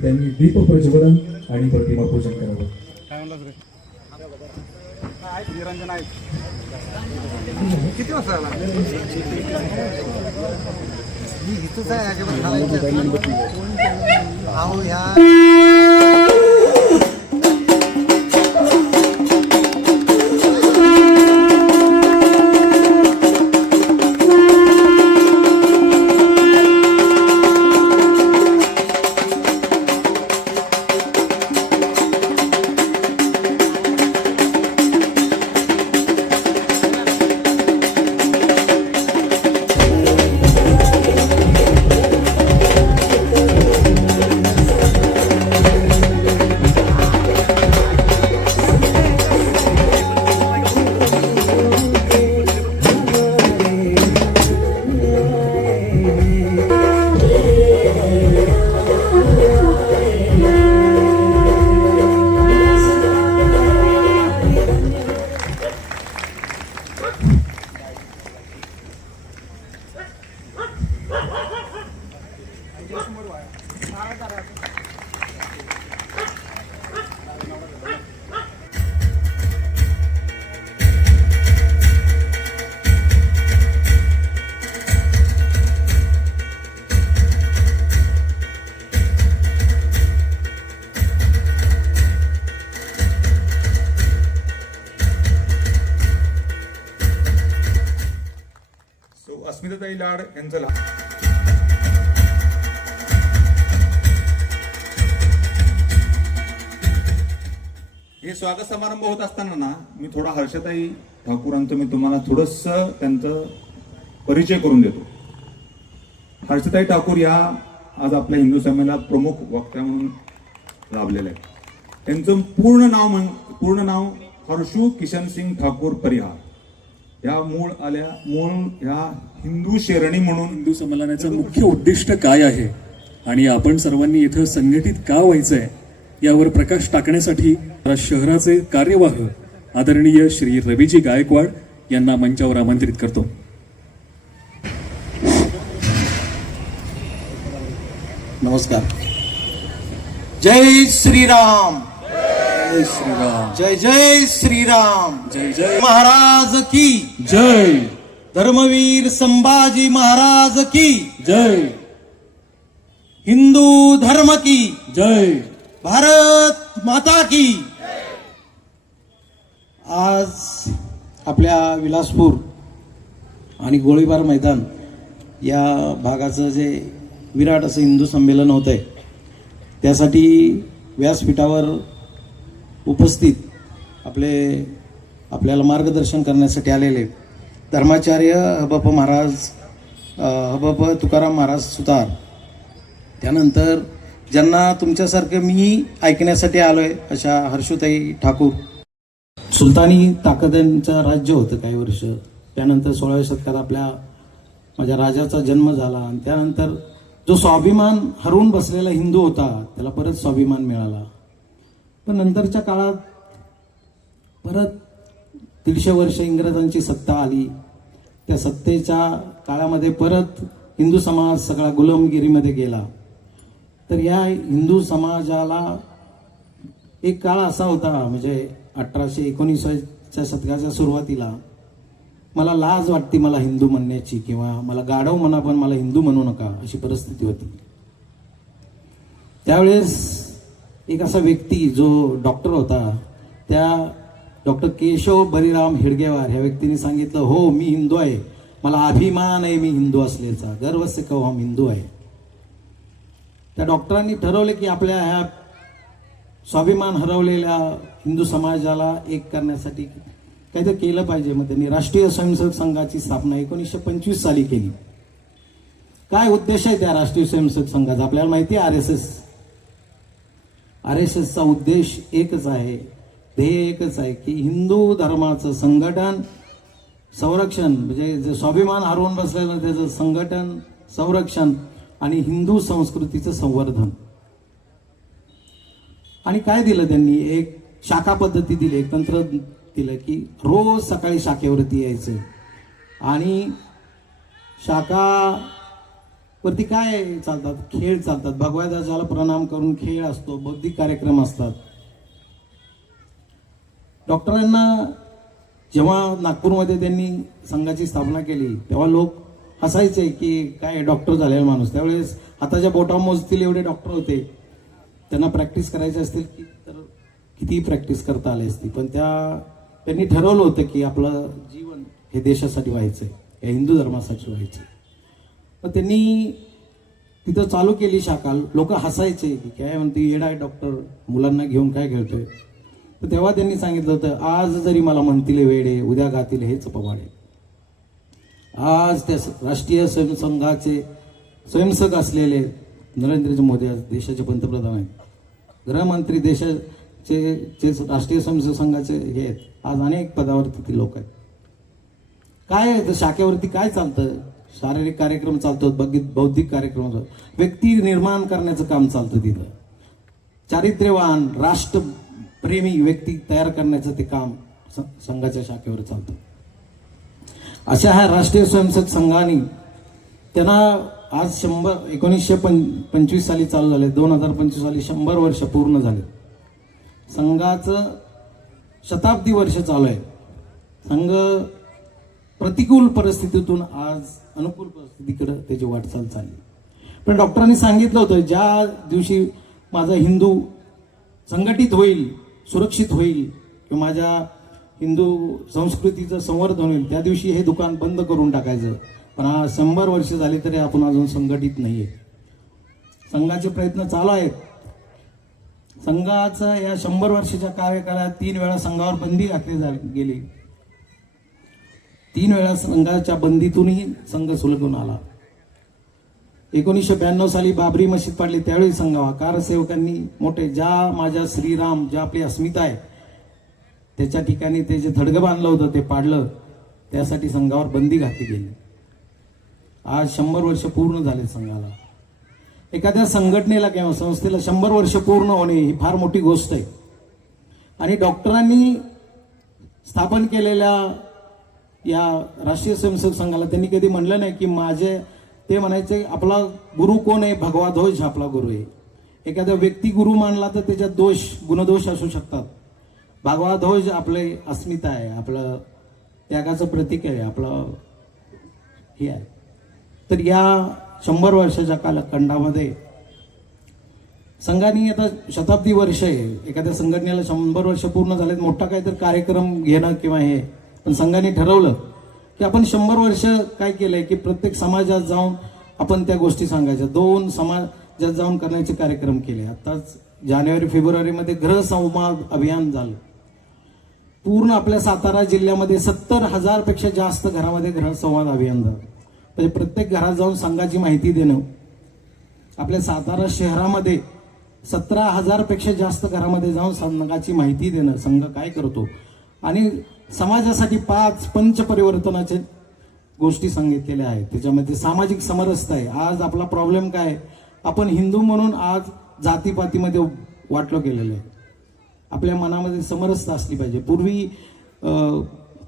की त्यांनी दीप प्रज्वलन आणि प्रतिमा पूजन करावं. किती वाजता आला? इथंच आहे अहो ह्या अस्मिताताई लाड यांचं हे स्वागत समारंभ होत असताना ना मी थोडा हर्षताई ठाकूरांचं मी तुम्हाला थोडस त्यांचं परिचय करून देतो. हर्षताई ठाकूर या आज आपल्या हिंदू समाजाला प्रमुख वक्त्या म्हणून लाभलेले आहेत. त्यांचं पूर्ण नाव हर्षू किशन सिंग ठाकूर परिहार. या मूळ ह्या हिंदू शेरणी म्हणून हिंदू संमेलनाचं मुख्य उद्दिष्ट काय आहे आणि आपण सर्वांनी इथं संघटित का व्हायचंय यावर प्रकाश टाकण्यासाठी शहराचे कार्यवाह आदरणीय श्री रवीजी गायकवाड यांना मंचावर आमंत्रित करतो. नमस्कार. जय श्रीराम. जय श्रीराम. जय जय श्रीराम. जय जय महाराज की जय. धर्मवीर संभाजी महाराज की जय. हिंदू धर्म की जय. भारत माता की. आज आपल्या विलासपूर आणि गोळीबार मैदान या भागाचं जे विराट असं हिंदू संमेलन होत आहे त्यासाठी व्यासपीठावर उपस्थित आपल्याला मार्गदर्शन करण्यासाठी आलेले धर्माचार्य हबप महाराज हबप तुकाराम महाराज सुतार, त्यानंतर ज्यांना तुमच्यासारखं मी ऐकण्यासाठी आलोय अशा हर्षुताई ठाकूर. सुलतानी ताकदींचं राज्य होतं काही वर्ष. त्यानंतर 16व्या शतकात माझ्या राजाचा जन्म झाला आणि त्यानंतर जो स्वाभिमान हरवून बसलेला हिंदू होता त्याला परत स्वाभिमान मिळाला. पण नंतरच्या काळात परत 150 वर्ष इंग्रजांची सत्ता आली. त्या सत्तेच्या काळामध्ये परत हिंदू समाज सगळा गुलामगिरीमध्ये गेला. तर या हिंदू समाजाला एक काळ असा होता, म्हणजे 1819च्या शतकाच्या सुरुवातीला मला लाज वाटते मला हिंदू म्हणण्याची, किंवा मला गाढव म्हणा पण मला हिंदू म्हणू नका अशी परिस्थिती होती. त्यावेळेस एक असा व्यक्ती जो डॉक्टर होता, त्या डॉक्टर केशव बळीराम हेडगेवार ह्या व्यक्तीने सांगितलं, हो मी हिंदू आहे, मला अभिमान आहे मी हिंदू असल्याचा, गर्व से कहो हम हिंदू आहे. त्या डॉक्टरांनी ठरवले की आपल्या ह्या स्वाभिमान हरवलेल्या हिंदू समाजाला एक करण्यासाठी काहीतरी केलं पाहिजे. मग त्यांनी राष्ट्रीय स्वयंसेवक संघाची स्थापना 1925 साली केली. काय उद्देश आहे त्या राष्ट्रीय स्वयंसेवक संघाचा आपल्याला माहिती आहे. RSSचा उद्देश एकच आहे, ध्येय एकच आहे की हिंदू धर्माचं संघटन संरक्षण, म्हणजे जे स्वाभिमान हरवून बसलेलं त्याचं संघटन संरक्षण आणि हिंदू संस्कृतीचं संवर्धन. आणि काय दिलं त्यांनी, एक शाखा पद्धती दिली, एक तंत्र दिलं की रोज सकाळी शाखेवरती यायचं आणि शाखा वरती काय चालतात, खेळ चालतात, भगवा ध्वजाला प्रणाम करून खेळ असतो, बौद्धिक कार्यक्रम असतात. डॉक्टरांना जेव्हा नागपूरमध्ये त्यांनी संघाची स्थापना केली तेव्हा लोक हसायचे की काय डॉक्टर झालेला माणूस. त्यावेळेस हाताच्या बोटावर मोजतील एवढे डॉक्टर होते. त्यांना प्रॅक्टिस करायची असतील की तर कितीही प्रॅक्टिस करता आली असती, पण त्यांनी ठरवलं होतं की आपलं जीवन हे देशासाठी व्हायचं आहे, या हिंदू धर्मासाठी व्हायचं. मग त्यांनी तिथं चालू केली शाखा. लोक हसायचे की काय म्हणते येडा डॉक्टर, मुलांना घेऊन काय खेळतोय. तर तेव्हा त्यांनी सांगितलं होतं, आज जरी मला म्हणतील वेडे, उद्या गातील हेच पवाडे. आज त्या राष्ट्रीय स्वयंसंघाचे स्वयंसेवक असलेले नरेंद्र मोदी आज देशाचे पंतप्रधान आहेत, गृहमंत्री देशाचे राष्ट्रीय स्वयंसेवक संघाचे हे आहेत. आज अनेक पदावरती ती लोक आहेत. काय आहे तर शाखेवरती काय चालतं, शारीरिक कार्यक्रम चालतो, बौद्धिक कार्यक्रम चालतो, व्यक्ती निर्माण करण्याचं काम चालतं तिथं. चारित्र्यवान राष्ट्रप्रेमी व्यक्ती तयार करण्याचं ते काम संघाच्या शाखेवर चालतं. अशा ह्या राष्ट्रीय स्वयंसेवक संघाने त्यांना आज 1925 साली चालू झाले, 2025 साली 100 वर्ष पूर्ण झाले. संघाचं शताब्दी वर्ष चालू आहे. संघ प्रतिकूल परिस्थितीतून आज अनुकूल परिस्थितीकडे त्याची वाटचाल चालली. पण डॉक्टरांनी सांगितलं होतं, ज्या दिवशी माझा हिंदू संघटित होईल, सुरक्षित होईल किंवा माझ्या हिंदू संस्कृतीचं संवर्धन होईल, त्या दिवशी हे दुकान बंद करून टाकायचं. पण आज 100 वर्ष झाली तरी आपण अजून संघटित नाहीये. संघाचे प्रयत्न चालू आहेत. संघाचा या 100 वर्षाच्या कार्यकाळात 3 वेळा संघावर बंदी घातली गेली. 3 वेळा संघाच्या बंदीतूनही संघ सुलगून आला. 1992 साली बाबरी मशीद पाडली, त्यावेळी संघावा कारसेवकांनी मोठे, ज्या माझ्या श्रीराम, ज्या आपली अस्मिता आहे त्याच्या ठिकाणी ते जे थडगं बांधलं होतं ते पाडलं, त्यासाठी संघावर बंदी घातली गेली. आज 100 वर्ष पूर्ण झाले संघाला. एखाद्या संघटनेला किंवा संस्थेला 100 वर्ष पूर्ण होणे ही फार मोठी गोष्ट आहे. आणि डॉक्टरांनी स्थापन केलेल्या या राष्ट्रीय स्वयंसेवक संघाला त्यांनी कधी म्हणलं नाही की ते म्हणायचे आपला गुरु कोण आहे, भगवा ध्वज आपला गुरु आहे. एखादा व्यक्ती गुरु मानला तर त्याच्यात गुणदोष असू शकतात. भगवा ध्वज आपले अस्मिता आहे, आपलं त्यागाचं प्रतीक आहे, आपलं हे आहे. तर या 100 वर्षाच्या कालखंडामध्ये संघाने आता शताब्दी वर्ष आहे. एखाद्या संघटनेला 100 वर्ष पूर्ण झालेत, मोठा काहीतरी कार्यक्रम घेणं किंवा हे, पण संघाने ठरवलं की आपण 100 वर्ष काय केलंय की प्रत्येक समाजात जाऊन आपण त्या गोष्टी सांगायच्या. 2 समाजात जाऊन करण्याचे कार्यक्रम केले. आताच जानेवारी-फेब्रुवारीमध्ये गृहसंवाद अभियान झालं. पूर्ण आपल्या सातारा जिल्ह्यामध्ये 70,000 पेक्षा जास्त घरामध्ये गृहसंवाद अभियान झालं. म्हणजे प्रत्येक घरात जाऊन संघाची माहिती देणं. आपल्या सातारा शहरामध्ये 17,000 पेक्षा जास्त घरामध्ये जाऊन संघाची माहिती देणं, संघ काय करतो, आणि समाजासाठी 5 पंचपरिवर्तनाचे गोष्टी सांगितलेल्या आहेत. त्याच्यामध्ये सामाजिक समरसता आहे. आज आपला प्रॉब्लेम काय, आपण हिंदू म्हणून आज जातीपातीमध्ये वाटलो गेलेलो आहे. आपल्या मनामध्ये समरसता असली पाहिजे. पूर्वी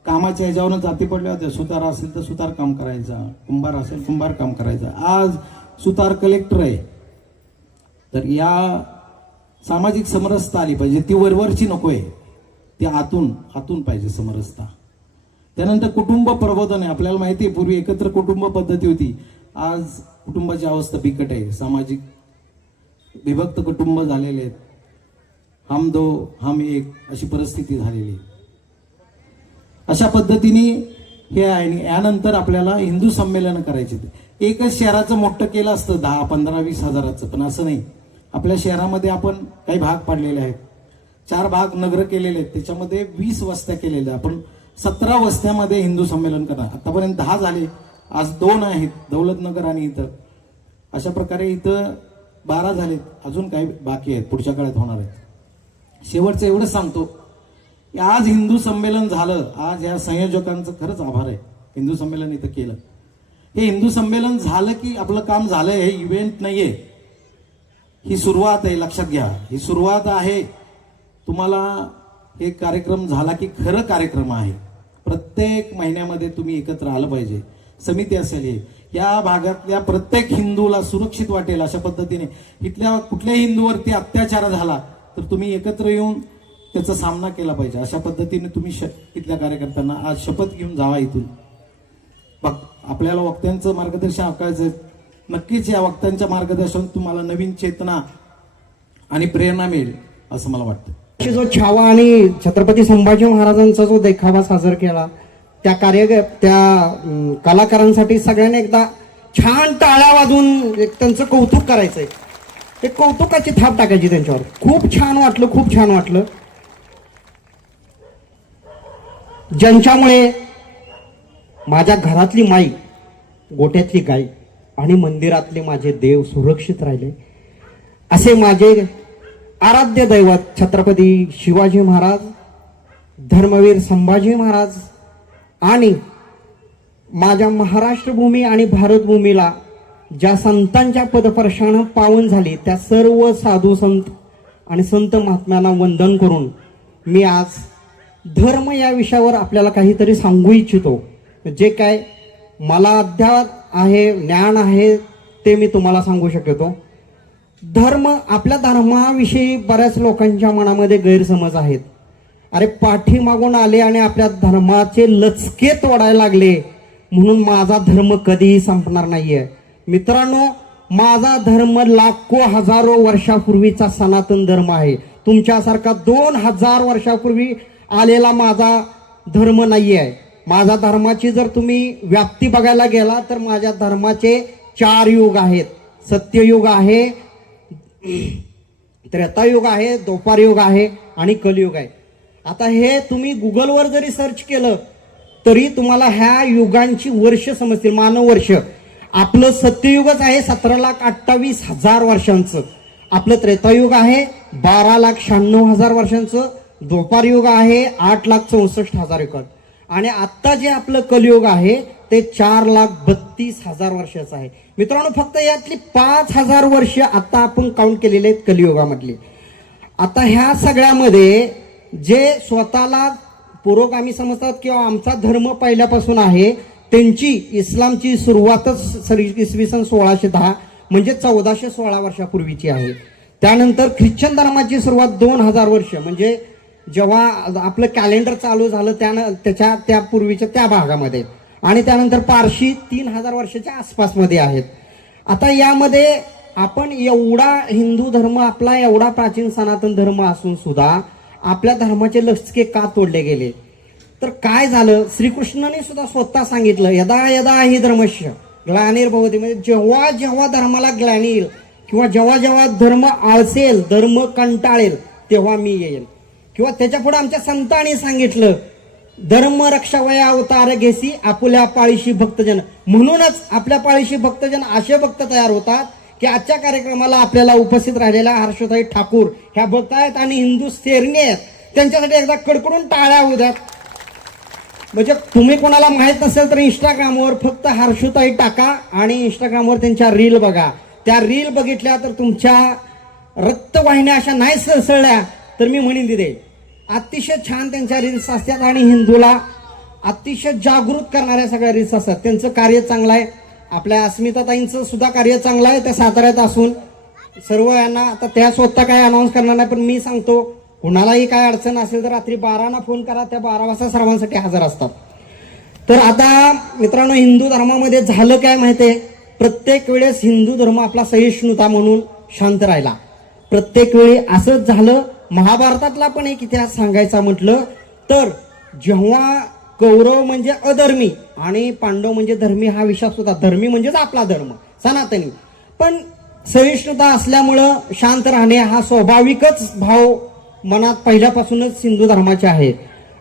कामाच्या ह्याच्यावरून जाती पडल्या होत्या. सुतार असेल तर सुतार काम करायचा, कुंभार असेल कुंभार काम करायचा. आज सुतार कलेक्टर आहे. तर या सामाजिक समरसता आली पाहिजे. ती वरवरची नको आहे, ती आतून पाहिजे समरसता. त्यानंतर कुटुंब प्रबोधन आहे. आपल्याला माहिती आहे पूर्वी एकत्र कुटुंब पद्धती होती. आज कुटुंबाची अवस्था बिकट आहे. सामाजिक विभक्त कुटुंब झालेले आहेत. हम दो हम एक अशी परिस्थिती झालेली. अशा पद्धतीने हे आहे. आणि यानंतर आपल्याला हिंदू संमेलन करायचे. एकच शहराचं मोठं केलं असतं 10, 15, 20 हजाराचं, पण असं नाही. आपल्या शहरामध्ये आपण काही भाग पाडलेले आहेत. 4 भाग नगर केलेले आहेत. त्याच्यामध्ये 20 वस्त्या केलेल्या. आपण 17 वस्त्यामध्ये हिंदू संमेलन करणार. आतापर्यंत 10 झाले, आज 2 आहेत, दौलतनगर आणि इथं. अशा प्रकारे इथं 12 झालेत. अजून काही बाकी आहेत, पुढच्या काळात होणार आहेत. शेवटचं एवढंच सांगतो, आज हिंदू संमेलन झालं. आज या संयोजकांचं खरंच आभार आहे. हिंदू संमेलन इथं केलं. हे हिंदू संमेलन झालं की आपलं काम झालंय. हे इव्हेंट नाहीये, ही सुरुवात आहे. लक्षात घ्या, ही सुरुवात आहे. तुम्हाला हे कार्यक्रम झाला की खरं कार्यक्रम आहे. प्रत्येक महिन्यामध्ये तुम्ही एकत्र आलं पाहिजे. समिती असेल, या भागातल्या प्रत्येक हिंदूला सुरक्षित वाटेल अशा पद्धतीने इथल्या कुठल्याही हिंदूवरती अत्याचार झाला तर तुम्ही एकत्र येऊन त्याचा सामना केला पाहिजे. अशा पद्धतीने तुम्ही इथल्या कार्यकर्त्यांना आज शपथ घेऊन जावा इथून. आपल्याला वक्त्यांचं मार्गदर्शन ऐकायचं. नक्कीच या वक्त्यांच्या मार्गदर्शनातून तुम्हाला नवीन चेतना आणि प्रेरणा मिळेल असं मला वाटतं. जो छावा आणि छत्रपती संभाजी महाराजांचा जो देखावा साजरा केला त्या कलाकारांसाठी सगळ्यांनी एकदा छान टाळ्या वाजून एक त्यांचं कौतुक करायचंय. ते कौतुकाची थाप टाकायची त्यांच्यावर. खूप छान वाटलं, खूप छान वाटलं. ज्यांच्यामुळे माझ्या घरातली माई, गोठ्यातली गाई आणि मंदिरातले माझे देव सुरक्षित राहिले असे माझे आराध्य दैवत छत्रपती शिवाजी महाराज, धर्मवीर संभाजी महाराज आणि माझ्या महाराष्ट्र भूमी आणि भारत भूमीला ज्या संतांच्या पदस्पर्शानं पावन झाली त्या सर्व साधू संत आणि संत महात्म्यांना वंदन करून मी आज धर्म या विषयावर आपल्याला काहीतरी सांगू इच्छितो. जे काय मला अध्यात्म आहे, ज्ञान आहे ते मी तुम्हाला सांगू शकतो. धर्म, आपल्या धर्माविषयी बऱ्याच लोकांच्या मनामध्ये गैरसमज आहेत. अरे पाठीमागून आले आणि आपल्या धर्माचे लचके तोडायला लागले म्हणून माझा धर्म कधीही संपणार नाहीये. मित्रांनो, माझा धर्म लाखो हजारो वर्षापूर्वीचा सनातन धर्म आहे. तुमच्यासारखा 2000 वर्षापूर्वी आलेला माझा धर्म नाही आहे. माझ्या धर्माची जर तुम्ही व्याप्ती बघायला गेला तर माझ्या धर्माचे 4 युग आहेत. सत्ययुग आहे, त्रेतायुग आहे, द्वापारयुग आहे आणि कलियुग आहे. आता हे तुम्ही गुगलवर जरी सर्च केलं तरी तुम्हाला ह्या युगांची वर्ष समजतील, मानव वर्ष. आपलं सत्ययुगच आहे 17,28,000 वर्षांचं. आपलं त्रेतायुग आहे 12,96,000 वर्षांचं. द्वापारयुग आहे 8,64,000 आणि आत्ता जे आपलं कलियुग आहे ते 4,32,000 वर्षाचं आहे. मित्रांनो, फक्त यातली 5,000 वर्ष आता आपण काउंट केलेले आहेत कलियुगामधली. आता ह्या सगळ्यामध्ये जे स्वतःला पुरोगामी समजतात किंवा आमचा धर्म पहिल्यापासून आहे त्यांची इस्लामची सुरुवातच इसवी सन 1610 म्हणजे 1416 वर्षापूर्वीची आहे. त्यानंतर ख्रिश्चन धर्माची सुरुवात 2000 वर्ष म्हणजे जेव्हा आपलं कॅलेंडर चालू झालं त्या पूर्वीच्या त्या भागामध्ये. आणि त्यानंतर पारशी 3000 वर्षाच्या आसपासमध्ये आहेत. आता यामध्ये आपण एवढा हिंदू धर्म आपला एवढा प्राचीन सनातन धर्म असून सुद्धा आपल्या धर्माचे लचके का तोडले गेले? तर काय झालं, श्रीकृष्णाने सुद्धा स्वतः सांगितलं, यदा यदा हि धर्मस्य ग्लानिर्भवति, म्हणजे जेव्हा जेव्हा धर्माला ग्लानी येईल किंवा जेव्हा जेव्हा धर्म आळसेल, धर्म कंटाळेल तेव्हा मी येईल. किंवा त्याच्या पुढे आमच्या संतांनी सांगितलं, धर्म रक्षावया अवतार घेसी आपुल्या पाळीशी भक्तजन. म्हणूनच आपल्या पाळीशी भक्तजन असे भक्त तयार होतात की आजच्या कार्यक्रमाला आपल्याला उपस्थित राहिलेल्या हर्षताई ठाकूर ह्या भक्त आहेत आणि हिंदू सेरणी आहेत. त्यांच्यासाठी एकदा कडकडून टाळ्या होऊ द्यात. म्हणजे तुम्ही कोणाला माहित नसेल तर इंस्टाग्रामवर फक्त हर्षताई टाका आणि इंस्टाग्रामवर त्यांच्या रील बघा. त्या रील बघितल्या तर तुमच्या रक्तवाहिन्या अशा नाही सळसळल्या तर मी म्हणेन तिथे अतिशय छान त्यांच्या रील्स असतात आणि हिंदूला अतिशय जागृत करणाऱ्या सगळ्या रील्स असतात. त्यांचं कार्य चांगलं आहे. आपल्या अस्मिताताईंचं सुद्धा कार्य चांगलं आहे. त्या साताऱ्यात असून सर्व यांना, आता त्या स्वतः काय अनाऊन्स करणार नाही पण मी सांगतो, कुणालाही काय अडचण असेल तर रात्री 12 फोन करा, त्या 12 वाजता सर्वांसाठी हजर असतात. तर आता मित्रांनो, हिंदू धर्मामध्ये झालं काय माहितीये, प्रत्येक वेळेस हिंदू धर्म आपला सहिष्णुता म्हणून शांत राहिला. प्रत्येक वेळी असंच झालं. महाभारतातला पण एक इतिहास सांगायचा म्हटलं तर जेव्हा कौरव म्हणजे अधर्मी आणि पांडव म्हणजे धर्मी हा विश्वास होता. धर्मी म्हणजेच आपला धर्म सनातनी, पण सहिष्णुता असल्यामुळं शांत राहणे हा स्वाभाविकच भाव मनात पहिल्यापासूनच हिंदू धर्माचे आहे.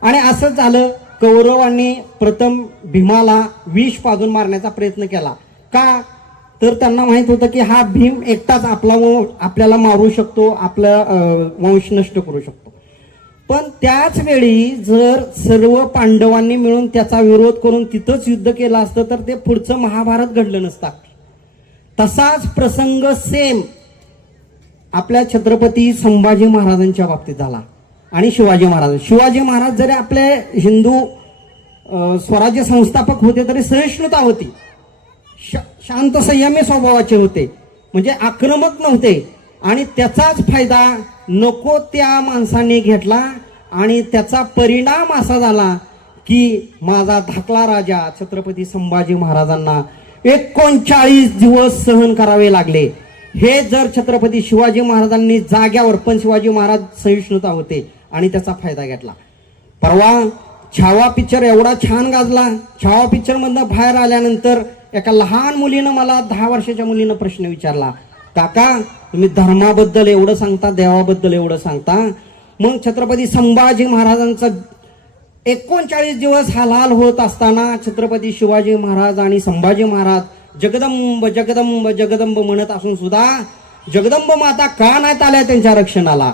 आणि असंच झालं, कौरवांनी प्रथम भीमाला विष पाजून मारण्याचा प्रयत्न केला. का तर त्यांना माहित होतं की हा भीम एकटाच आपल्याला मारू शकतो, आपलं वंश नष्ट करू शकतो. पण त्याच वेळी जर सर्व पांडवांनी मिळून त्याचा विरोध करून तिथंच युद्ध केलं असतं तर ते पुढचं महाभारत घडलं नसतं. तसाच प्रसंग सेम आपल्या छत्रपती संभाजी महाराजांच्या बाबतीत झाला आणि शिवाजी महाराज जरी आपले हिंदू स्वराज्य संस्थापक होते तरी सहिष्णुता होती. शांत संयमी स्वभावाचे होते, म्हणजे आक्रमक नव्हते. आणि त्याचाच फायदा नको त्या माणसाने घेतला आणि त्याचा परिणाम असा झाला की माझा धाकला राजा छत्रपती संभाजी महाराजांना 39 दिवस सहन करावे लागले. हे जर छत्रपती शिवाजी महाराजांनी जाग्यावर, पण शिवाजी महाराज सहिष्णुता होते आणि त्याचा फायदा घेतला. परवा छावा पिक्चर एवढा छान गाजला. छावा पिक्चर मधनं बाहेर आल्यानंतर एका लहान मुलीनं मला 10 वर्षाच्या मुलीनं प्रश्न विचारला, काका तुम्ही धर्माबद्दल एवढं सांगता, देवाबद्दल एवढं सांगता, मग छत्रपती संभाजी महाराजांचा 39 दिवस हाल होत असताना छत्रपती शिवाजी महाराज आणि संभाजी महाराज जगदंब जगदंब जगदंब म्हणत असून सुद्धा जगदंब माता का नाहीत आल्या त्यांच्या रक्षणाला?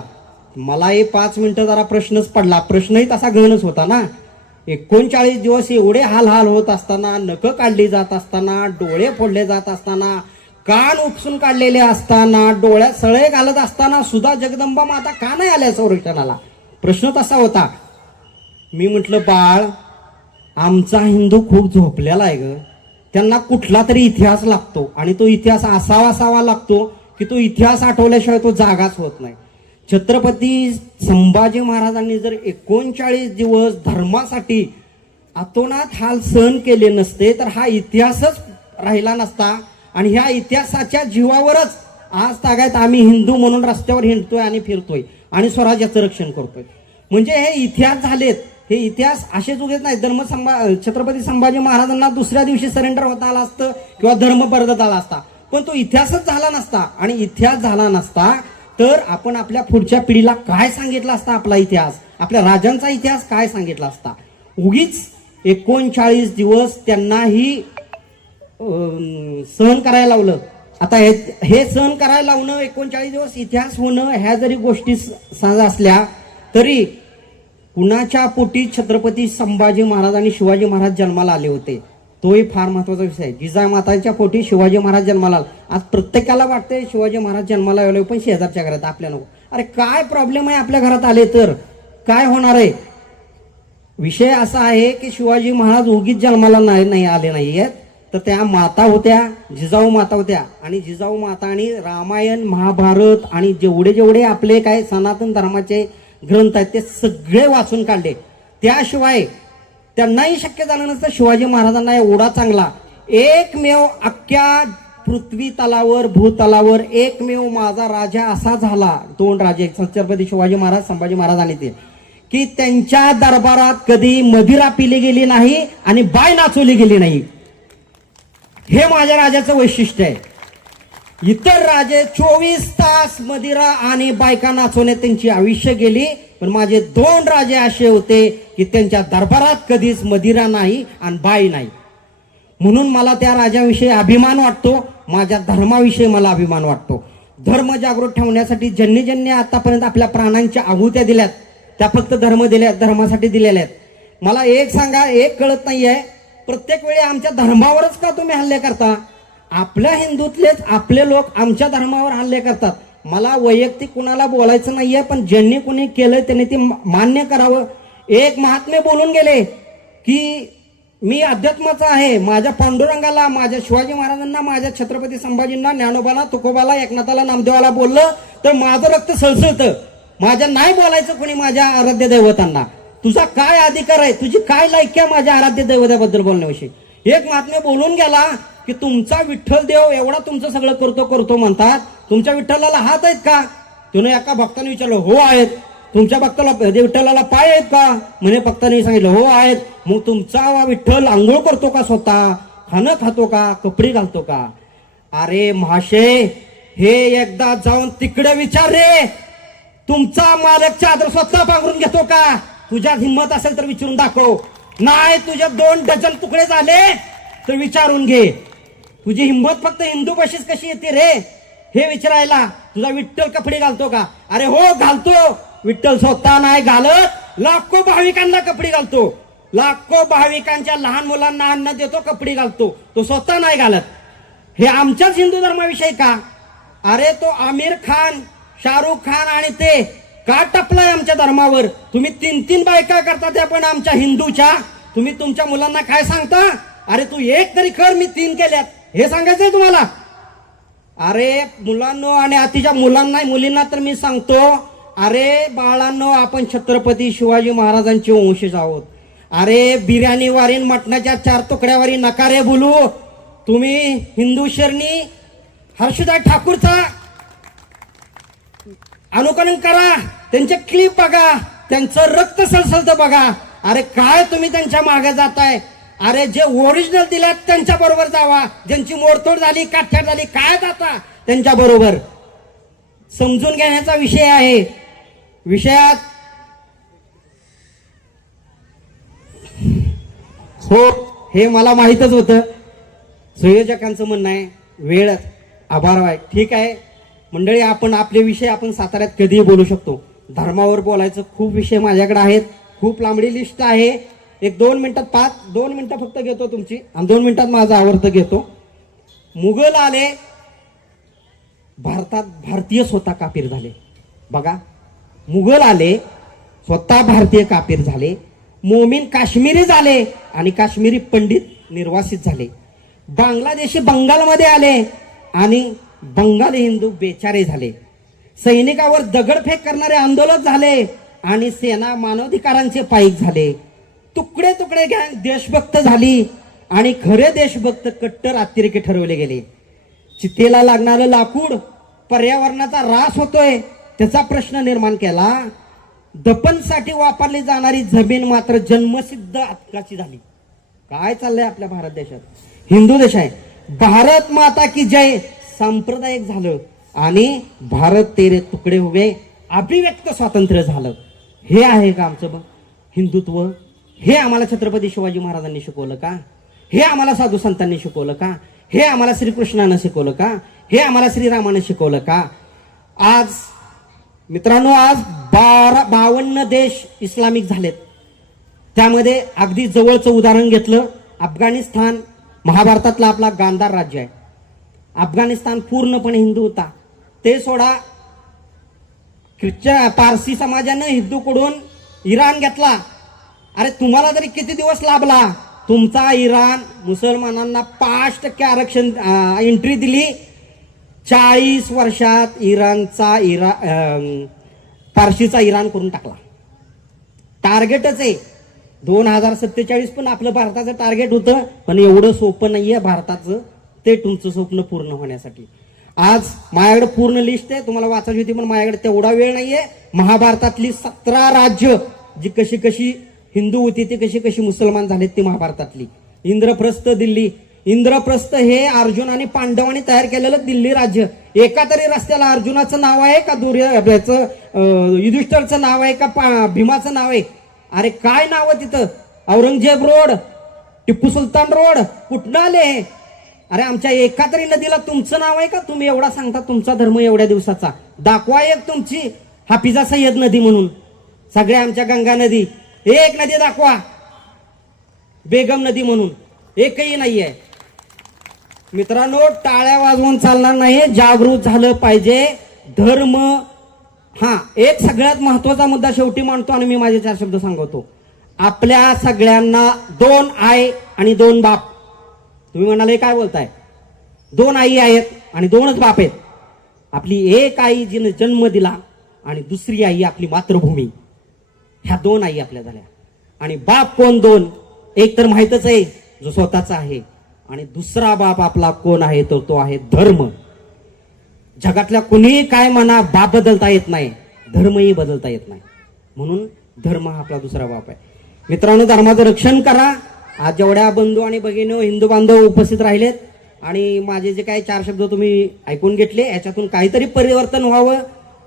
मला हे 5 मिनिटं जरा प्रश्नच पडला. प्रश्नही तसा गहनच होता ना. 39 दिवस एवढे हाल होत असताना, नखं काढली जात असताना, डोळे फोडले जात असताना, कान उपसून काढलेले असताना, डोळ्यात सळे घालत असताना सुद्धा जगदंबा माता का नाही आल्या संरक्षणाला? प्रश्न तसा होता. मी म्हटलं, बाळ, आमचा हिंदू खूप झोपलेला आहे ग. त्यांना कुठला तरी इतिहास लागतो आणि तो इतिहास असावा लागतो की तो इतिहास आठवल्याशिवाय तो जागाच होत नाही. छत्रपती संभाजी महाराजांनी जर 39 दिवस धर्मासाठी अतोनात हाल सहन केले नसते तर हा इतिहासच राहिला नसता. आणि ह्या इतिहासाच्या जीवावरच आज तागायत आम्ही हिंदू म्हणून रस्त्यावर हिंडतोय आणि फिरतोय आणि स्वराज्याचं रक्षण करतोय. म्हणजे हे इतिहास झालेत. हे इतिहास असेच उगेच नाही. छत्रपती संभाजी महाराजांना दुसऱ्या दिवशी सरेंडर होता आला असतं किंवा धर्म परत आला असता, पण तो इतिहासच झाला नसता. आणि इतिहास झाला नसता तर आपण आपल्या पुढच्या पिढीला काय सांगितलं असता? आपला इतिहास, आपल्या राजांचा इतिहास काय सांगितला असता? उगीच 39 दिवस त्यांनाही सहन करायला लावलं. आता हे सहन करायला लावणं, 39 दिवस इतिहास होणं, ह्या जरी गोष्टी साजा असल्या तरी कुणाच्या पोटी छत्रपती संभाजी महाराज आणि शिवाजी महाराज जन्माला आले होते, तोही फार महत्वाचा विषय आहे. जिजामाताच्या पोटी शिवाजी महाराज जन्माला आले. आज प्रत्येकाला वाटतंय शिवाजी महाराज जन्माला आले, पण शेजारच्या घरात आपल्या नको. अरे काय प्रॉब्लेम आहे? आपल्या घरात आले तर काय होणार आहे? विषय असा आहे की शिवाजी महाराज उगीच जन्माला नाही आले नाहीयेत, तर त्या माता होत्या, जिजाऊ माता होत्या. आणि जिजाऊ माता आणि रामायण, महाभारत आणि जेवढे आपले काय सनातन धर्माचे ग्रंथ आहेत ते सगळे वाचून काढले. त्याशिवाय त्यांनाही शक्य झालं नसतं. शिवाजी महाराजांना एवढा चांगला एकमेव अख्ख्या पृथ्वी तलावर, भूतलावर एकमेव माझा राजा असा झाला. 2 राजे, छत्रपती शिवाजी महाराज, संभाजी महाराज आणि ते, की त्यांच्या दरबारात कधी मदिरा पिली गेली नाही आणि बाय नाचवली गेली नाही. हे माझ्या राजाचं वैशिष्ट्य आहे. इतर राजे 24 तास मदिरा आणि बायका नाचवण्यात त्यांची आयुष्य गेली, पण माझे 2 राजे असे होते की त्यांच्या दरबारात कधीच मदिरा नाही आणि बाई नाही. म्हणून मला त्या राजाविषयी अभिमान वाटतो, माझ्या धर्माविषयी मला अभिमान वाटतो. धर्म जागृत ठेवण्यासाठी ज्यांनी आतापर्यंत आपल्या प्राणांच्या आहुत्या दिल्यात त्या फक्त धर्मासाठी दिलेल्या आहेत. मला एक सांगा, एक कळत नाहीये, प्रत्येक वेळी आमच्या धर्मावरच का तुम्ही हल्ले करता? आपल्या हिंदूतलेच आपले लोक आमच्या धर्मावर हल्ले करतात. मला वैयक्तिक कुणाला बोलायचं नाहीये, पण ज्यांनी कोणी केलंय त्यांनी ते मान्य करावं. एक महात्मे बोलून गेले की मी अध्यात्माचा आहे, माझ्या पांडुरंगाला, माझ्या शिवाजी महाराजांना, माझ्या छत्रपती संभाजींना, ज्ञानोबाला, तुकोबाला, एकनाथाला, नामदेवाला बोललं तर माझं रक्त सळसळतं. माझ्या नाही बोलायचं कोणी माझ्या आराध्य दैवतांना. तुझा काय अधिकार आहे, तुझी काय लायकी आहे माझ्या आराध्य दैवताबद्दल बोलण्याविषयी? एक महात्मे बोलून गेला की तुमचा विठ्ठल देव एवढा तुमचं सगळं करतो म्हणतात, तुमच्या विठ्ठलाला हात आहेत का? त्यानं एका भक्ताने विचारलं, हो आहेत. तुमच्या भक्ताला विठ्ठलाला पाय आहेत का? म्हणे भक्ताने सांगितलं, हो आहेत. मग तुमचा विठ्ठल आंघोळ करतो का स्वतः? खाणं खातो का? कपडे घालतो का? अरे महाशे, हे एकदा जाऊन तिकडे विचार रे. तुमचा मालक चादर स्वतः पांघरून घेतो का? तुझ्यात हिंमत असेल तर विचारून दाखव. नाही, तुझे 2 डझन तुकडे झाले तर विचारून घे. तुझी हिंमत फक्त हिंदू पाशीच कशी येते रे हे विचारायला? तुझा विठ्ठल कपडे घालतो का? अरे हो घालतो. विठ्ठल स्वतः नाही घालत, लाखो भाविकांना कपडे घालतो. लाखो भाविकांच्या लहान मुलांना अन्न देतो, कपडे घालतो. तो स्वतः नाही घालत. हे आमच्याच हिंदू धर्माविषयी का? अरे तो आमिर खान, शाहरुख खान आणि ते का टपलाय आमच्या धर्मावर? तुम्ही 3 बायका करता त्या पण आमच्या हिंदूच्या. तुम्ही तुमच्या मुलांना काय सांगता? अरे तू एक तरी कर, मी 3 केल्यात. हे सांगायचंय तुम्हाला? अरे मुलांनो आणि अतिच्या मुलांना मुलींना तर मी सांगतो, अरे बाळांनो, आपण छत्रपती शिवाजी महाराजांचे वंशज आहोत. अरे बिर्याणी वारीन मटणाच्या 4 तुकड्यावारी नकारे बोलू. तुम्ही हिंदू शरणी हर्षदा ठाकूरचा अनुकरण करा, त्यांचे क्लिप बघा, त्यांचं रक्त सळसळतं बघा. अरे काय तुम्ही त्यांच्या मागे जाताय? अरे जे ओरिजिनल दिल्यात त्यांच्या बरोबर जावा. ज्यांची मोडतोड झाली, काटछाट झाली, काय जाता त्यांच्या बरोबर? समजून घेण्याचा विषय आहे. विषयात हो, हे मला माहीतच होतं. संयोजकांचं म्हणणं आहे वेळ आभार आहे. ठीक आहे मंडळी, आपण आपले विषय आपण साताऱ्यात कधीही बोलू शकतो. धर्मावर बोलायचं खूप विषय माझ्याकडे आहेत, खूप लांबडी लिस्ट आहे. 2 मिनिटात 2 मिनिटं फक्त घेतो तुमची आणि 2 मिनिटात माझं आवडतं घेतो. मुघल आले भारतात, भारतीय स्वतः कापीर झाले. बघा, मुघल आले स्वतः भारतीय कापीर झाले. मोमीन काश्मीरी झाले आणि काश्मीरी पंडित निर्वासित झाले. बांगलादेशी बंगालमध्ये आले आणि बंगाली हिंदू बेचारे झाले. सैनिकावर दगडफेक करणारे आंदोलक झाले आणि सेना मानवाधिकारांचे पाईक झाले. तुकडे तुकडे गँग देशभक्त झाली आणि खरे देशभक्त कट्टर अतिरेकी ठरवले गेले. चितेला लागणारं लाकूड पर्यावरणाचा ऱ्हास होतोय त्याचा प्रश्न निर्माण केला. दफनसाठी वापरली जाणारी जमीन मात्र जन्मसिद्ध हक्काची झाली. काय चाललंय आपल्या भारत देशात? हिंदू देश आहे. भारत माता की जय सांप्रदायिक झालं आणि भारत तेरे तुकडे हुए अभिव्यक्त स्वातंत्र्य झालं. हे आहे का आमचं हिंदुत्व? हे आम्हाला छत्रपती शिवाजी महाराजांनी शिकवलं का? हे आम्हाला साधू संतांनी शिकवलं का? हे आम्हाला श्रीकृष्णानं शिकवलं का? हे आम्हाला श्रीरामानं शिकवलं का? आज मित्रांनो, आज 52 देश इस्लामिक झालेत. त्यामध्ये अगदी जवळचं उदाहरण घेतलं, अफगाणिस्तान महाभारतातला आपला गांधार राज्य आहे. अफगाणिस्तान पूर्णपणे हिंदू होता. ते सोडा, ख्रिश्चन पारसी समाजानं हिंदूकडून इराण घेतला. अरे तुम्हाला तरी किती दिवस लाभला? तुमचा इराण मुसलमानांना 5% आरक्षण एंट्री दिली. 40 वर्षात पारशीचा इराण करून टाकला. टार्गेटच आहे 2047 पण आपलं भारताचं टार्गेट होतं, पण एवढं सोपं नाहीये भारताचं ते तुमचं स्वप्न पूर्ण होण्यासाठी. आज माझ्याकडे पूर्ण लिस्ट आहे, तुम्हाला वाचायची होती पण माझ्याकडे तेवढा वेळ नाहीये. महाभारतातली 17 राज्य जी कशी कशी हिंदू होती ती कशी कशी मुसलमान झालेत ती महाभारतातली. इंद्रप्रस्थ दिल्ली, इंद्रप्रस्थ हे अर्जुन आणि पांडवांनी तयार केलेलं दिल्ली राज्य. एका तरी रस्त्याला अर्जुनाचं नाव आहे का युधिष्ठिरचं नाव आहे का भीमाचं नाव आहे? अरे काय नाव तिथं? औरंगजेब रोड, टिप्पू सुलतान रोड, कुठनं आले? अरे आमच्या एका तरी नदीला तुमचं नाव आहे का? तुम्ही एवढा सांगता तुमचा धर्म एवढ्या दिवसाचा. दाखवा एक तुमची हाफिजा सय्यद नदी म्हणून. सगळ्या आमच्या गंगा नदी, एक नदी दाखवा बेगम नदी म्हणून, एकही नाहीये. मित्रांनो, टाळ्या वाजवून चालणार नाही, जागृत झालं पाहिजे. धर्म हा एक सगळ्यात महत्वाचा मुद्दा शेवटी मांडतो आणि मी माझे 4 शब्द सांगतो. आपल्या सगळ्यांना 2 आई आणि 2 बाप. तुम्ही म्हणाले काय बोलताय? 2 आई आहेत आणि 2च बाप आहेत. आपली एक आई जिने जन्म दिला आणि दुसरी आई आपली मातृभूमी. ह्या 2 आई आपल्या झाल्या. आणि बाप कोण? 2. एक तर माहितच आहे जो स्वतःचा आहे आणि दुसरा बाप आपला कोण आहे तर तो आहे धर्म. जगातल्या कुणीही काय म्हणा, बाप बदलता येत नाही, धर्मही बदलता येत नाही. म्हणून धर्म हा आपला दुसरा बाप आहे. मित्रांनो, धर्माचं रक्षण करा. आज जेवढ्या बंधू आणि भगिनी हिंदू बांधव उपस्थित राहिलेत आणि माझे जे काही 4 शब्द तुम्ही ऐकून घेतले, याच्यातून काहीतरी परिवर्तन व्हावं.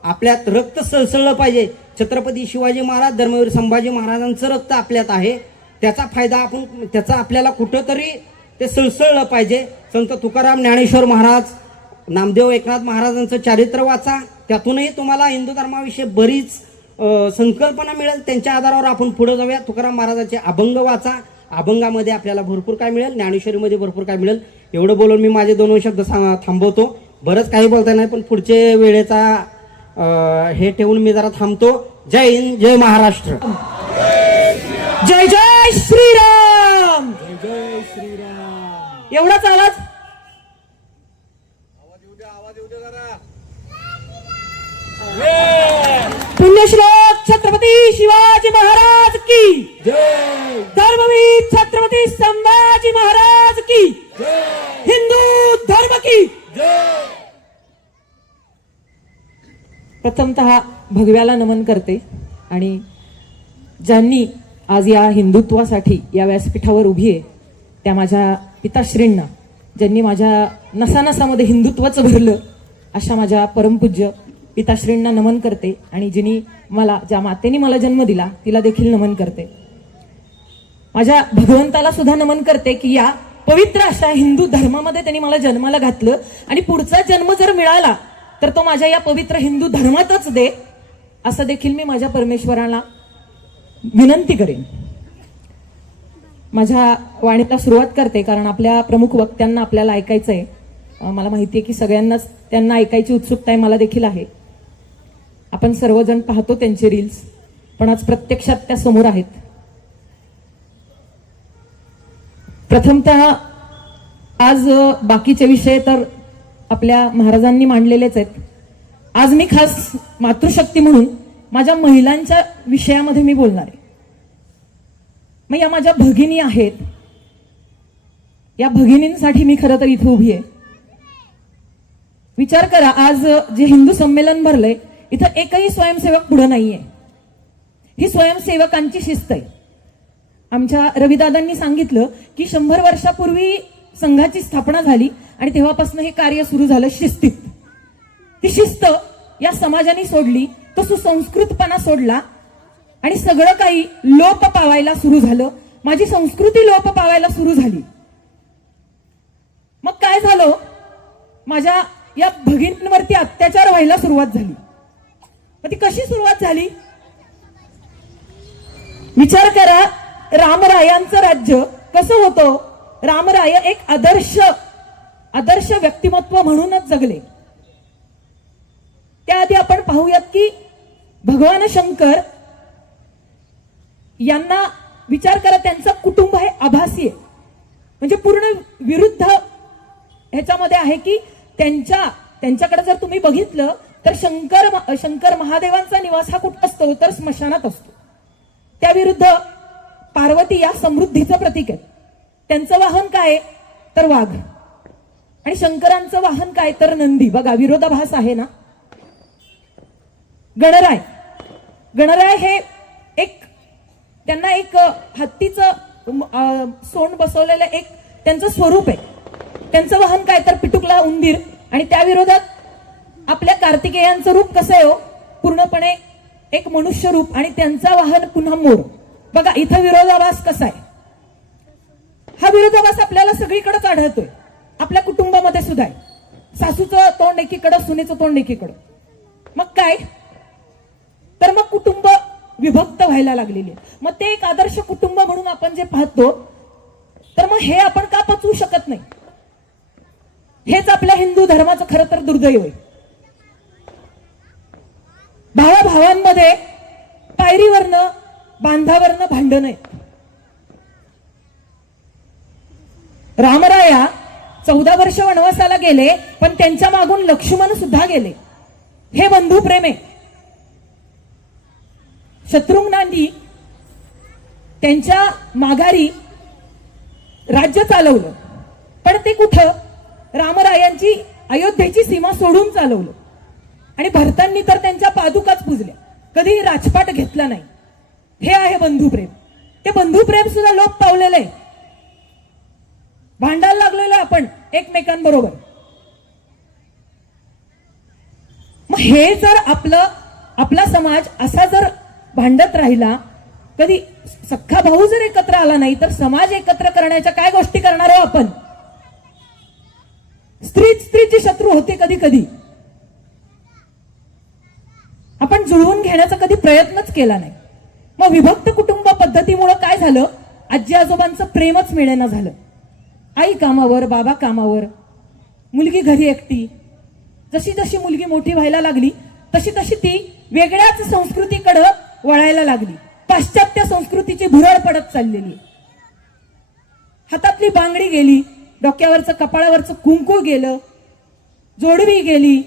आपल्यात रक्त सळसळलं पाहिजे. छत्रपती शिवाजी महाराज, धर्मवीर संभाजी महाराजांचं रक्त आपल्यात आहे. त्याचा फायदा त्याचा आपल्याला कुठंतरी ते सळसळलं पाहिजे. संत तुकाराम, ज्ञानेश्वर महाराज, नामदेव एकनाथ महाराजांचं चारित्र्य वाचा. त्यातूनही तुम्हाला हिंदू धर्माविषयी बरीच संकल्पना मिळेल. त्यांच्या आधारावर आपण पुढे जाऊया. तुकाराम महाराजांचे अभंग वाचा. अभंगामध्ये आपल्याला भरपूर काय मिळेल, ज्ञानेश्वरीमध्ये भरपूर काय मिळेल. एवढं बोलून मी माझे 2 शब्द थांबवतो. बरंच काही बोलता नाही पण पुढचे वेळेचा हे ठेवून मी जरा थांबतो. जय हिंद, जय महाराष्ट्र, जय जय श्रीराम, जय जय श्रीराम. एवढाच आवाज पुण्यश्लोक छत्रपती शिवाजी महाराज की धर्मवीर छत्रपती संभाजी महाराज की हिंदू धर्म की प्रथमतः भगव्याला नमन करते आणि ज्यांनी आज या हिंदुत्वासाठी या व्यासपीठावर उभी आहे त्या माझ्या पिताश्रींना, ज्यांनी माझ्या नसानसामध्ये हिंदुत्वाचं भरलं अशा माझ्या परमपूज्य पिताश्रींना नमन करते आणि जिनी मला, ज्या मातेने मला जन्म दिला तिला देखील नमन करते. माझ्या भगवंताला सुद्धा नमन करते की या पवित्र अशा हिंदू धर्मामध्ये त्यांनी मला जन्माला घातलं आणि पुढचा जन्म जर मिळाला तर तो माझ्या या पवित्र हिंदू धर्मातच दे, असं देखील मी माझ्या परमेश्वराला विनंती करेन. माझ्या वाणीला सुरुवात करते कारण आपल्या प्रमुख वक्त्यांना आपल्याला ऐकायचंय. मला माहिती आहे की सगळ्यांनाच त्यांना ऐकायची उत्सुकता आहे, मला देखील आहे. आपण सर्वजण पाहतो त्यांचे रील्स, पण आज प्रत्यक्षात त्या समोर आहेत. प्रथमतः आज बाकीचे विषय तर आपल्या महाराजांनी मांडलेलेच आहेत. आज मी खास मातृशक्ती म्हणून माझ्या महिलांच्या विषयामध्ये मी बोलणार आहे. मग या माझ्या भगिनी आहेत, या भगिनींसाठी मी खरं तर इथे उभी आहे. विचार करा, आज जे हिंदू संमेलन भरलंय इथं एकही स्वयंसेवक पुढे नाहीये. ही स्वयंसेवकांची शिस्त आहे. आमच्या रविदादांनी सांगितलं की 100 वर्षापूर्वी संघाची स्थापना झाली आणि तेव्हापासून हे कार्य सुरू झालं शिस्तीत. ती शिस्त या समाजाने सोडली, तो सुसंस्कृतपणा सोडला आणि सगळं काही लोप पावायला सुरू झालं. माझी संस्कृती लोप पावायला सुरू झाली. मग काय झालं, माझ्या या भगिनींवरती अत्याचार व्हायला सुरुवात झाली. मग ती कशी सुरुवात झाली विचार करा. रामरायांचं राज्य कसं होतं, रामराय एक आदर्श व्यक्तिमत्व म्हणूनच जगले. त्याआधी आपण पाहूयात की भगवान शंकर यांना विचार करा, त्यांचं कुटुंब हे आभासी आहे, म्हणजे पूर्ण विरुद्ध ह्याच्यामध्ये आहे की त्यांच्याकडे जर तुम्ही बघितलं तर शंकर महादेवांचा निवास हा कुठं असतो तर स्मशानात असतो. त्या विरुद्ध पार्वती या समृद्धीचं प्रतीक आहे. त्यांचं वाहन काय तर वाघ आणि शंकरांचं वाहन काय तर नंदी. बघा विरोधाभास आहे ना. गणराय हे त्यांना एक हत्तीचं सोंड बसवलेलं एक त्यांचं स्वरूप आहे. त्यांचं वाहन काय तर पिटुकला उंदीर आणि त्या विरोधात आपल्या कार्तिकेयांचं रूप कसं आहे हो, पूर्णपणे एक मनुष्य रूप आणि त्यांचा वाहन पुन्हा मोर. बघा इथं विरोधाभास कसा आहे. हा विरोधाभास आपल्याला सगळीकडेच आढळतोय, आपल्या कुटुंबामध्ये सुद्धा आहे. सासूचं तोंड एकीकडं, सुनेचं तोंड एकीकडं. मग काय तर मग कुटुंब विभक्त व्हायला लागलेली आहे. मग ते एक आदर्श कुटुंब म्हणून आपण जे पाहतो तर मग हे आपण का पचवू शकत नाही. हेच आपल्या हिंदू धर्माचं खरं तर दुर्दैव आहे. भावाभावांमध्ये पायरीवरनं बांधावरनं भांडण आहे. रामराया 14 वर्ष वनवासाला गेले, पण त्यांच्या मागून लक्ष्मण सुद्धा गेले. हे बंधू प्रेम आहे. शत्रुघ्नांनी त्यांच्या माघारी राज्य चालवलं, पण ते कुठं रामरायांची अयोध्येची सीमा सोडून चालवलं. आणि भरतांनी तर त्यांच्या पादुकाच पूजल्या, कधीही राजपाट घेतला नाही. हे आहे बंधुप्रेम. ते बंधुप्रेम सुद्धा लोप पावलेलं आहे. भांडायला लागलेलं आपण एकमेकांबरोबर. मग हे जर आपला समाज असा जर भांडत राहिला, कधी सख्खा भाऊ जर एकत्र आला नाही तर समाज एकत्र करण्याच्या काय गोष्टी करणार आहोत आपण. स्त्रीची शत्रू होते कधी कधी. आपण जुळवून घेण्याचा कधी प्रयत्नच केला नाही. मग विभक्त कुटुंब पद्धतीमुळे काय झालं, आजी आजोबांचं प्रेमच मिळेना झालं. आई कामावर, बाबा कामावर, मुलगी घरी एकटी. जशी जशी मुलगी मोठी व्हायला लागली तशी तशी ती वेगळ्याच संस्कृतीकडे वळायला लागली. पाश्चात्य संस्कृतीची भुरळ पडत चाललेली. हातातली बांगडी गेली, डोक्यावरचं कपाळावरचं कुंकू गेलं, जोडवी गेली.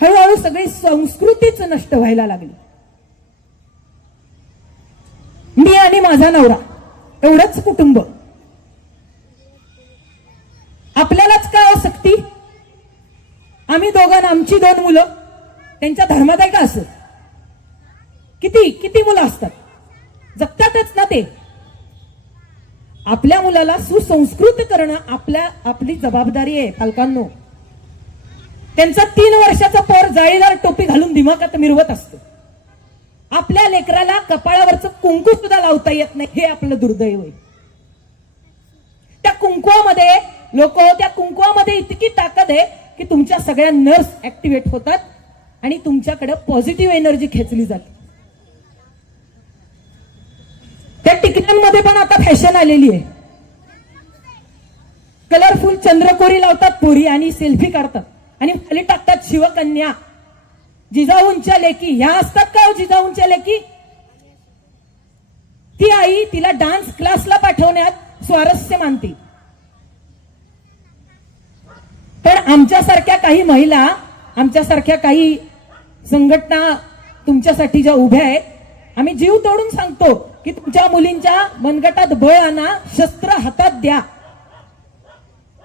हळूहळू सगळी संस्कृतीच नष्ट व्हायला लागली. मी आणि माझा नवरा एवढंच कुटुंब. आपल्यालाच काय हो सक्ती? आम्ही दोघांना आमची 2 मुलं, त्यांच्या धर्मात आहे का असं? किती किती मुलं असतात, जगतातच ना ते. आपल्या मुलाला सुसंस्कृत करणं आपली जबाबदारी आहे पालकांनो. त्यांचा 3 वर्षाचा पोर जाळीदार टोपी घालून दिमागात मिरवत असतो. आपल्या लेकराला कपाळावरचं कुंकू सुद्धा लावता येत नाही, हे आपलं दुर्दैव आहे. त्या कुंकुवामध्ये त्या कुंकुवामध्ये इतकी ताकद आहे की तुमच्या सगळ्या नर्व्स ऍक्टिव्हेट होतात आणि तुमच्याकडे पॉझिटिव्ह एनर्जी खेचली जाते. त्या टिकल्यांमध्ये पण आता फॅशन आलेली आहे. कलरफुल चंद्रकोरी लावतात पोरी आणि सेल्फी काढतात आणि खाली टाकतात शिवकन्या. जिजाऊंच्या लेकी ह्या असतात का हो? जिजाऊंच्या लेकी. ती आई तिला डान्स क्लासला पाठवण्यात स्वारस्य मानते. पण आमच्यासारख्या काही महिला, आमच्यासारख्या काही संघटना तुमच्यासाठी ज्या उभ्या आहेत, आम्ही जीव तोडून सांगतो की तुमच्या मुलींच्या मनगटात बळ आणा, शस्त्र हातात द्या.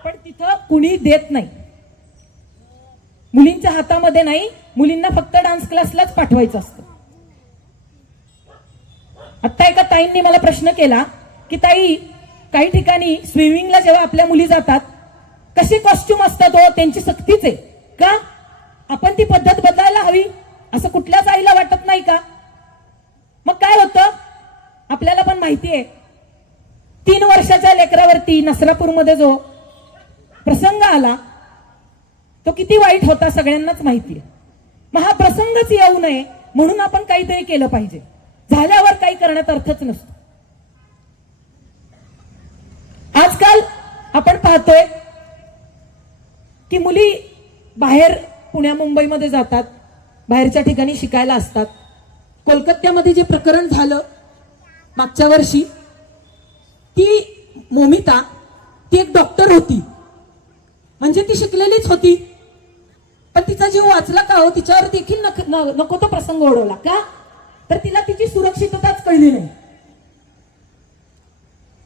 पण तिथं कुणी देत नाही. मुलींच्या हातामध्ये नाही, मुलींना फक्त डान्स क्लासलाच पाठवायचं असतं. आता एका ताईंनी मला प्रश्न केला की ताई, काही ठिकाणी स्विमिंगला जेव्हा आपल्या मुली जातात कसे कॉस्ट्युम असतात हो? त्यांची सक्तीच आहे का? आपण ती पद्धत बदलायला हवी असं कुठल्याच आईला वाटत नाही का? मग काय होतं आपल्याला पण माहिती आहे. 3 वर्षाच्या लेकरावरती नसरापूरमध्ये जो प्रसंग आला तो किती वाईट होता सगळ्यांनाच माहिती आहे. मग हा प्रसंगच येऊ नये म्हणून आपण काहीतरी केलं पाहिजे. झाल्यावर काही करण्यात अर्थच नसतो. आजकाल आपण पाहतोय की मुली बाहेर पुण्या मुंबईमध्ये जातात, बाहेरच्या ठिकाणी शिकायला असतात. कोलकात्यामध्ये जे प्रकरण झालं मागच्या वर्षी, ती मोमिता, ती एक डॉक्टर होती, म्हणजे ती शिकलेलीच होती, पण तिचा जीव वाचला का हो? तिच्यावर देखील नको तो प्रसंग ओढवला का? तर तिला तिची सुरक्षितताच कळली नाही.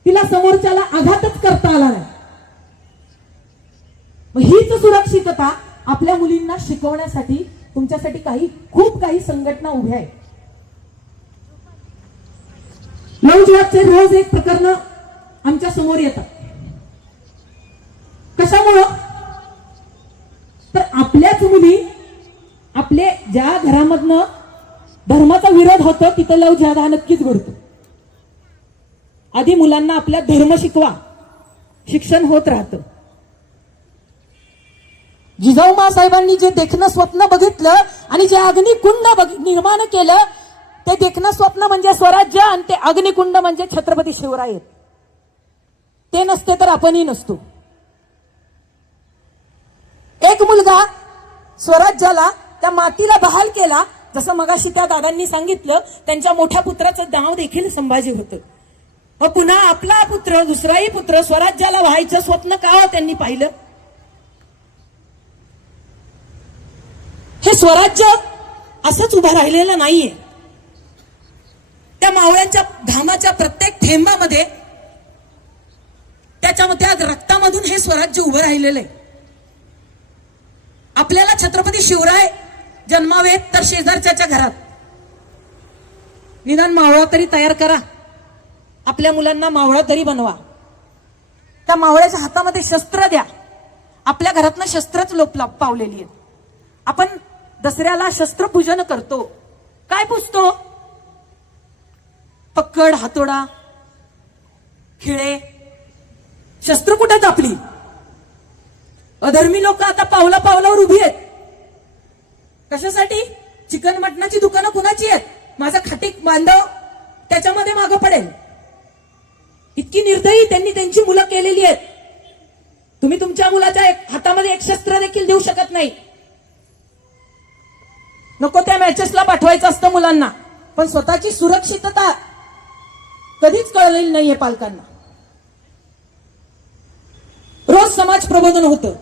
तिला समोरच्याला आघातच करता आला नाही. मग हीच सुरक्षितता आपल्या मुलींना शिकवण्यासाठी तुमच्यासाठी खूप काही संघटना उभ्या आहेत. लव्हचे रोज एक प्रकरण आमच्या समोर येतात. कशामुळं? तर आपल्याच मुली, आपले ज्या घरामधनं धर्माचा विरोध होतो तिथं लव जिहाद हा नक्कीच घडतो. आधी मुलांना आपल्या धर्म शिकवा, शिक्षण होत राहतं. जिजाऊ साहेबांनी जे देखणं स्वप्न बघितलं आणि जे अग्निकुंड निर्माण केलं, ते देखणं स्वप्न म्हणजे स्वराज्य आणि ते अग्निकुंड म्हणजे छत्रपती शिवराय. ते नसते तर आपणही नसतो. एक मुलगा स्वराज्याला, त्या मातीला बहाल केला. जसं मगाशी त्या दादांनी सांगितलं, त्यांच्या मोठ्या पुत्राचं नाव देखील संभाजी होतं. मग पुन्हा आपला पुत्र, दुसराही पुत्र स्वराज्याला व्हायचं स्वप्न का त्यांनी पाहिलं? हे स्वराज्य असंच उभं राहिलेलं नाहीये. त्या मावळ्यांच्या घामाच्या प्रत्येक थेंबामध्ये, त्या रक्तामधून हे स्वराज्य उभं राहिलेलं आहे. आपल्याला छत्रपती शिवराय जन्मावेत तर शेजारच्या घरात निदान मावळा तरी तयार करा. आपल्या मुलांना मावळा तरी बनवा. त्या मावळ्याच्या हातामध्ये शस्त्र द्या. आपल्या घरातनं शस्त्रच लोप पावलेली आहेत. आपण दसऱ्याला शस्त्रपूजन करतो. काय पुजतो? पक्कड, हातोडा, खिळे. शस्त्र कुठेच आपली. अधर्मी लोक आता पावला पावलावर उभी आहेत. कशासाठी? चिकन मटणाची दुकानं कुणाची आहेत? माझा खाटीक बांधव त्याच्यामध्ये मागं पडेल. इतकी निर्दयी त्यांनी त्यांची मुलं केलेली आहेत. तुम्ही तुमच्या मुलाच्या हातामध्ये एक शस्त्र देखील देऊ शकत नाही. नको त्या मॅचेसला पाठवायचं असतं मुलांना, पण स्वतःची सुरक्षितता कधीच कळलेली नाहीये पालकांना. रोज समाज प्रबोधन होतं.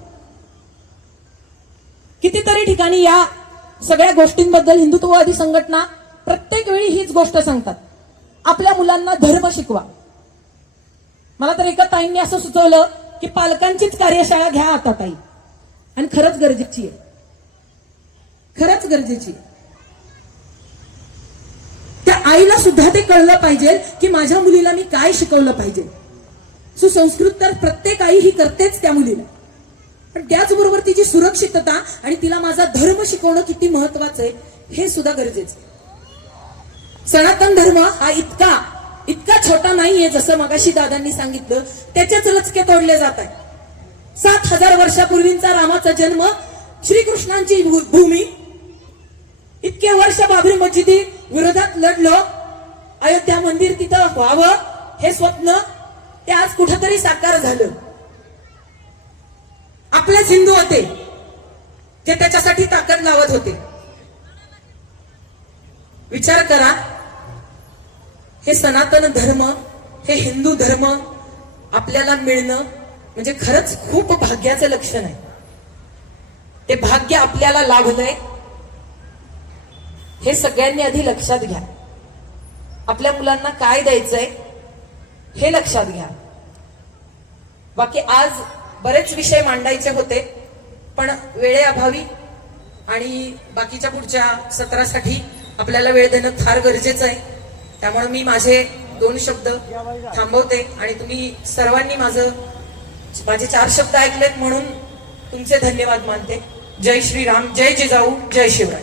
कितीतरी ठिकाणी या सगळ्या गोष्टींबद्दल हिंदुत्ववादी संघटना प्रत्येक वेळी हीच गोष्ट सांगतात, आपल्या मुलांना धर्म शिकवा. मला तर एका ताईंनी असं सुचवलं की पालकांचीच कार्यशाळा घ्या आता ताई, आणि खरंच गरजेची आहे, खरंच गरजेची आहे. त्या आईला सुद्धा ते कळलं पाहिजे की माझ्या मुलीला मी काय शिकवलं पाहिजे. सुसंस्कृत तर प्रत्येक आई ही करतेच त्या मुलीला, पण त्याचबरोबर तिची सुरक्षितता आणि तिला माझा धर्म शिकवणं किती महत्वाचं आहे हे सुद्धा गरजेचं आहे. सनातन धर्म हा इतका छोटा नाहीये जसं मगाशी दादांनी सांगितलं, त्याचेच लचके तोडले जात आहे. 7,000 वर्षापूर्वींचा रामाचा जन्म, श्रीकृष्णांची भूमी, इतके वर्ष बाबरी मस्जिदी विरोधात लढलो, अयोध्या मंदिर तिथं व्हावं हे स्वप्न ते आज कुठंतरी साकार झालं. आपलेच हिंदू होते जे त्याच्यासाठी ताकद लावत होते. विचार करा, हे सनातन धर्म, हे हिंदू धर्म आपल्याला मिळणं म्हणजे खरंच खूप भाग्याचं लक्षण आहे. ते भाग्य आपल्याला लाभलंय हे सगळ्यांनी आधी लक्षात घ्या. आपल्या मुलांना काय द्यायचंय हे लक्षात घ्या. बाकी आज बरेच विषय मांडायचे होते, पण वेळेअभावी आणि बाकीच्या पुढच्या सत्रासाठी आपल्याला वेळ देणं फार गरजेचं आहे. त्यामुळे मी माझे 2 शब्द थांबवते आणि तुम्ही सर्वांनी माझे 4 शब्द ऐकलेत म्हणून तुमचे धन्यवाद मानते. जय श्रीराम, जय जिजाऊ, जय शिवराय.